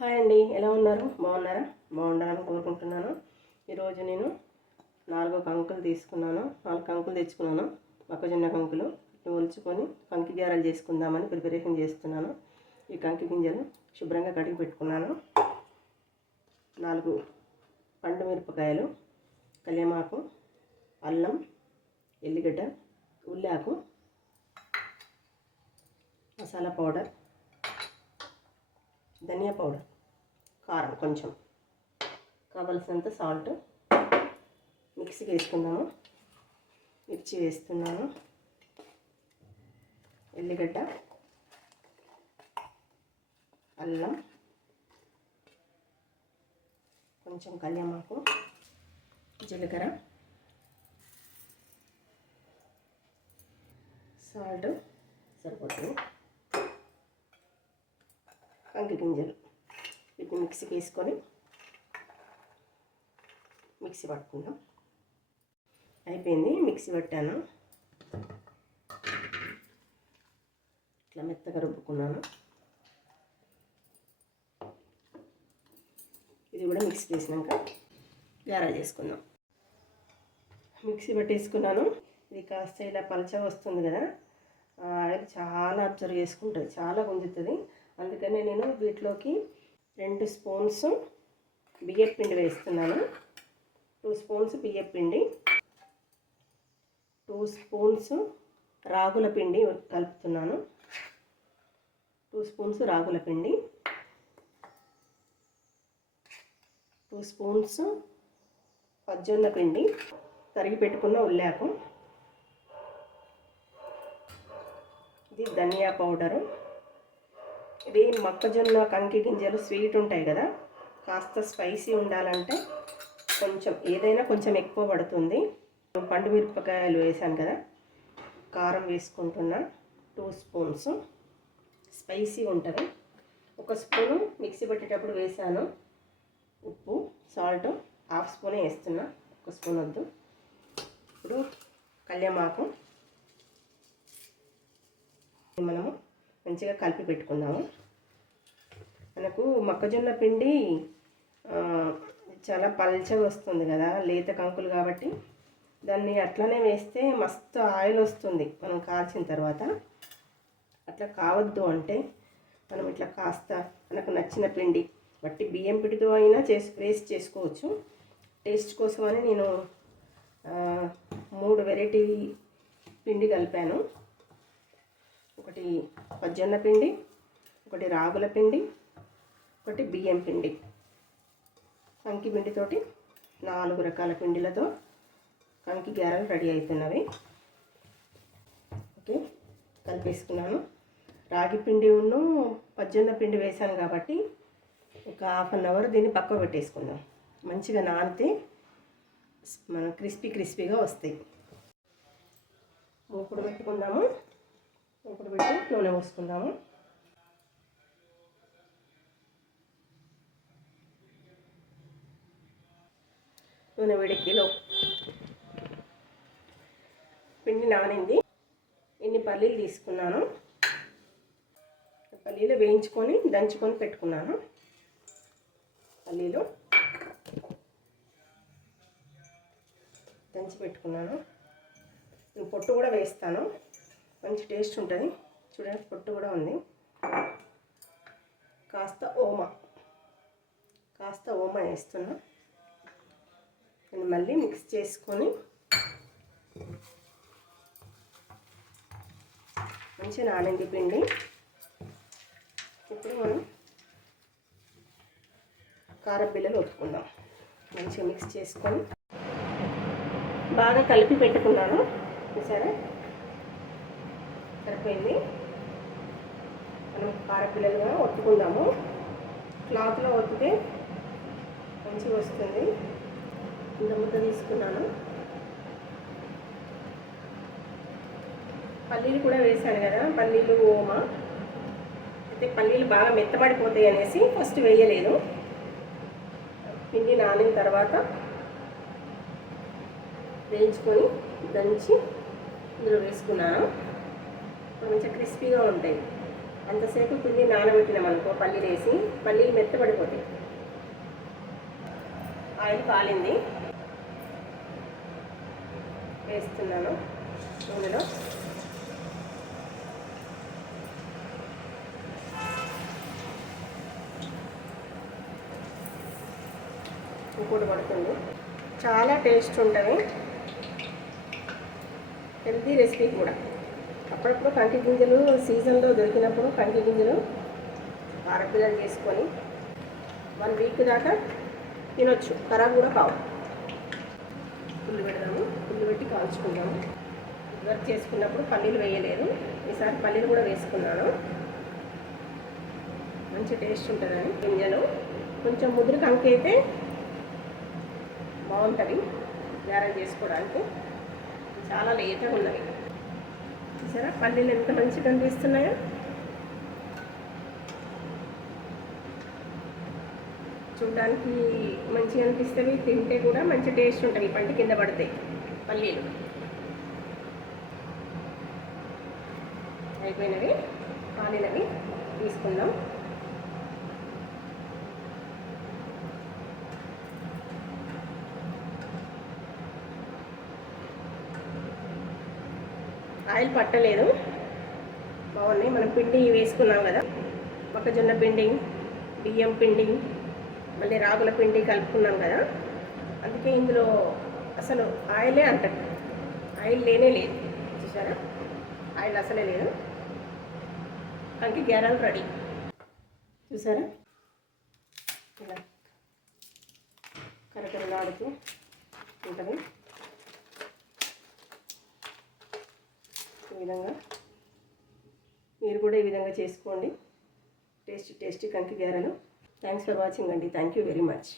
Hi అండి ఎలా ఉన్నారు? బాగున్నారా? బాగుండాలని కోరుకుంటున్నాను. ఈరోజు నేను నాలుగు కంకులు తీసుకున్నాను. నాలుగు కంకులు తెచ్చుకున్నాను. మొక్కజొన్న కంకులు. ఒలుచుకొని కంకి గారెలు చేసుకుందామని ప్రిపరేషన్ చేస్తున్నాను. ఈ కంకి గింజలు శుభ్రంగా కడిగి పెట్టుకున్నాను. నాలుగు పండు మిరపకాయలు కలియమాకు అల్లం ఎల్లిగడ్డ ఉల్లాకు మసాలా పౌడర్ ధనియా పౌడర్ కారం కొంచెం. కావలసినంత సాల్ట్ మిక్సీకి వేసుకుందాము. మిర్చి వేస్తున్నాను. ఎల్లిగడ్డ అల్లం కొంచెం కళ్యామాకు జీలకర్ర సాల్ట్ సరిపోతుంది. కంకి గింజలు. వీటిని మిక్సీకి వేసుకొని మిక్సీ పట్టుకుందాం. అయిపోయింది మిక్సీ పట్టాను. ఇట్లా మెత్తగా రుబ్బుకున్నాను. ఇది కూడా మిక్సీ వేసినాక గారా చేసుకుందాం. మిక్సీ పట్టేసుకున్నాను. ఇది కాస్త ఇలా పలచ వస్తుంది కదా. ఆయిల్ చాలా అబ్జర్వ్ చేసుకుంటుంది. చాలా గుంజుతుంది అందుకనే నేను వీటిలోకి రెండు స్పూన్స్ బియ్యం పిండి వేస్తున్నాను. టూ స్పూన్స్ బియ్యం పిండి టూ స్పూన్స్ రాగుల పిండి కలుపుతున్నాను. టూ స్పూన్స్ రాగుల పిండి టూ స్పూన్స్ పజ్జొన్న పిండి తరిగి పెట్టుకున్న ఉల్లాకు ఇది ధనియా పౌడరు. ఇవి మొక్కజొన్న కంకి గింజలు స్వీట్ ఉంటాయి కదా. కాస్త స్పైసీ ఉండాలంటే కొంచెం ఏదైనా కొంచెం ఎక్కువ పడుతుంది. పండు మిరపకాయలు వేసాను కదా. కారం వేసుకుంటున్నా. టూ స్పూన్స్ స్పైసీ ఉంటుంది. ఒక స్పూను మిక్సీ పెట్టేటప్పుడు వేసాను. ఉప్పు సాల్ట్ హాఫ్ స్పూనే వేస్తున్నా. ఒక స్పూన్ వద్దు. ఇప్పుడు కళ్యామాకు. మనము మంచిగా కలిపి పెట్టుకుందాము. మనకు మొక్కజొన్న పిండి చాలా పల్చగా వస్తుంది కదా లేత కంకులు కాబట్టి. దాన్ని అట్లనే వేస్తే మస్తు ఆయిల్ వస్తుంది మనం కాల్చిన తర్వాత. అట్లా కావద్దు అంటే మనం ఇట్లా కాస్త మనకు నచ్చిన పిండి బట్టి బియ్యం పిండితో అయినా చేసి వేస్ట్ చేసుకోవచ్చు. టేస్ట్ కోసమని నేను మూడు వెరైటీ పిండి కలిపాను. ఒకటి పజ్జొన్న పిండి ఒకటి రాగుల పిండి ఒకటి బియ్యం పిండి. కంకి పిండితోటి నాలుగు రకాల పిండిలతో కంకి గారెలు రెడీ అవుతున్నవి. ఓకే కలిపేసుకున్నాను. రాగి పిండి ఉన్ను పజ్జొన్న పిండి వేసాను కాబట్టి ఒక హాఫ్ అన్ అవర్ దీన్ని పక్క పెట్టేసుకుందాం. మంచిగా నానితే మన క్రిస్పీ క్రిస్పీగా వస్తాయి. మూకుడు పెట్టుకుందాము. ఇప్పుడు పెట్టి నూనె పోసుకుందాము. నూనె వేడెక్కిలో పిండి నానింది. ఇన్ని పల్లీలు తీసుకున్నాను? పల్లీలు వేయించుకొని దంచుకొని పెట్టుకున్నాను. పల్లీలు దంచి పెట్టుకున్నాను. పొట్టు కూడా వేస్తాను. మంచి టేస్ట్ ఉంటుంది. చూడండి పొట్టు కూడా ఉంది. కాస్త ఓమ. కాస్త ఓమ వేస్తున్నా. నేను మళ్ళీ మిక్స్ చేసుకొని మంచి నానంగి పిండి. ఇప్పుడు మనం కారం బిల్లలు ఒత్తుకుందాం. మంచిగా మిక్స్ చేసుకొని బాగా కలిపి పెట్టుకున్నాను. సరే సరిపోయింది. మనం కారపిల్లలుగా ఒత్తుకుందాము. క్లాత్లో ఒత్తితే మంచిగా వస్తుంది. ఇంత ముద్ద తీసుకున్నాను. పల్లీలు కూడా వేసాను కదా పల్లీలు ఓమా. అయితే పల్లీలు బాగా మెత్తబడిపోతాయి అనేసి ఫస్ట్ వేయలేదు. పిండి నానిన తర్వాత వేయించుకొని దంచి ఇందులో వేసుకున్నాను. మంచిగా క్రిస్పీగా ఉంటాయి. అంతసేపు పిండి నానబెట్టినాం అనుకో పల్లీలు వేసి పల్లీలు మెత్తపడిపోతాయి ఆయిల్ కాలింది. వేస్తున్నాను నూనెలో ఇంకోటి పడుతుంది. చాలా టేస్ట్ ఉంటుంది. హెల్తీ రెసిపీ కూడా. అప్పుడప్పుడు కంకి గింజలు సీజన్లో దొరికినప్పుడు కంటి గింజలు ఆడపిల్లలు చేసుకొని వన్ వీక్ దాకా తినొచ్చు. ఖరాబ్ కూడా కావు. పుల్లు పెడదాము. పుల్లు పెట్టి కాల్చుకుందాము. వర్క్ చేసుకున్నప్పుడు పల్లీలు వేయలేదు. ఈసారి పల్లీలు కూడా వేసుకున్నాను. మంచి టేస్ట్ ఉంటుందని. గింజలు. కొంచెం ముదురు కంకి అయితే బాగుంటుంది. గారెలు చేసుకోవడానికి. చాలా లేతగా ఉన్నవి. చూసారా? పల్లీలు ఎంత మంచిగా కనిపిస్తున్నాయో. చూడడానికి మంచిగా అనిపిస్తుంది తింటే కూడా మంచి టేస్ట్ ఉంటుంది పంట కింద పడతాయి పల్లీలు. అయిపోయినవి కాలినవి తీసుకుందాం. ఆయిల్ పట్టలేదు. బాగున్నాయి. మనం పిండి వేసుకున్నాం కదా. మొక్కజొన్న పిండి బియ్యం పిండి మళ్ళీ రాగుల పిండి కలుపుకున్నాం కదా. అందుకే ఇందులో అసలు ఆయిలే అంటారు ఆయిల్ లేనే లేదు. చూసారా? ఆయిల్ అసలే లేదు. కంకి గ్యారల్ రెడీ. చూసారా? ఇలా కరకరలాడుతూ ఉంటుంది. విధంగా. మీరు కూడా ఈ విధంగా చేసుకోండి. టేస్టీ టేస్టీ కంకి గారెలు. థ్యాంక్స్ ఫర్ వాచింగ్ అండి. Thank you very much